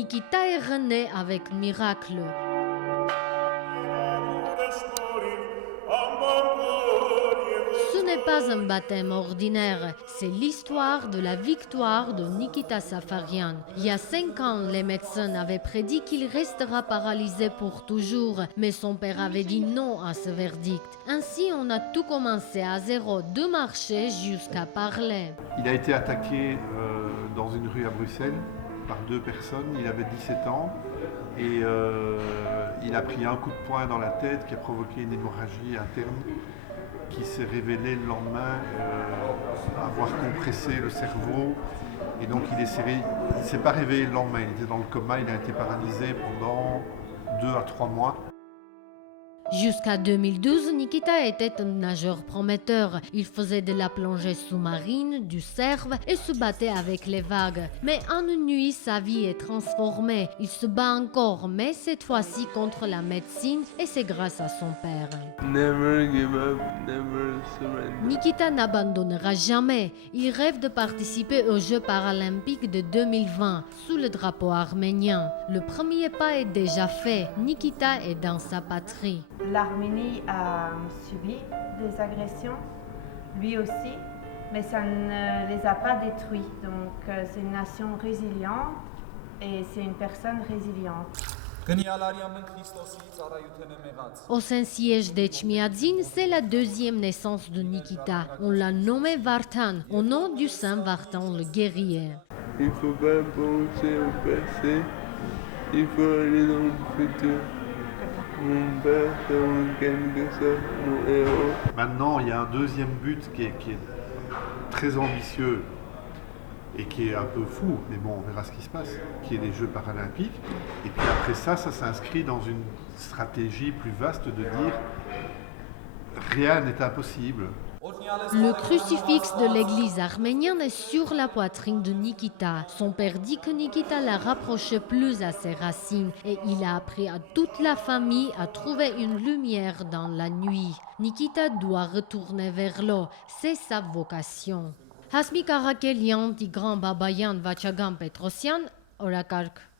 Nikita est rené avec miracle. Ce n'est pas un baptême ordinaire, c'est l'histoire de la victoire de Nikita Safarian. Il y a 5 ans, les médecins avaient prédit qu'il restera paralysé pour toujours, mais son père avait dit non à ce verdict. Ainsi, on a tout commencé à zéro, de marcher jusqu'à parler. Il a été attaqué dans une rue à Bruxelles par 2 personnes, il avait 17 ans et il a pris un coup de poing dans la tête qui a provoqué une hémorragie interne qui s'est révélée le lendemain avoir compressé le cerveau et donc il ne s'est pas réveillé le lendemain, il était dans le coma, il a été paralysé pendant 2 à 3 mois. Jusqu'à 2012, Nikita était un nageur prometteur. Il faisait de la plongée sous-marine, du surf et se battait avec les vagues. Mais en une nuit, sa vie est transformée. Il se bat encore, mais cette fois-ci contre la médecine et c'est grâce à son père. Never give up, never surrender. Nikita n'abandonnera jamais. Il rêve de participer aux Jeux paralympiques de 2020 sous le drapeau arménien. Le premier pas est déjà fait. Nikita est dans sa patrie. L'Arménie a subi des agressions, lui aussi, mais ça ne les a pas détruits. Donc c'est une nation résiliente et c'est une personne résiliente. Au Saint-Siège d'Echmiadzin, c'est la deuxième naissance de Nikita. On l'a nommé Vartan, au nom du Saint Vartan le guerrier. Il ne faut pas penser au passé, il faut aller dans le futur. Mon père, c'est en quelque sorte mon héros. Maintenant, il y a un deuxième but qui est très ambitieux et qui est un peu fou, mais bon, on verra ce qui se passe, qui est les Jeux paralympiques. Et puis après ça s'inscrit dans une stratégie plus vaste de dire rien n'est impossible. Le crucifix de l'église arménienne est sur la poitrine de Nikita. Son père dit que Nikita l'a rapproché plus à ses racines et il a appris à toute la famille à trouver une lumière dans la nuit. Nikita doit retourner vers l'eau, c'est sa vocation. Հասմիկ Աղաքելյան, Տիգրան Բաբայան, Վաչագան Պետրոսյան, օրակարգ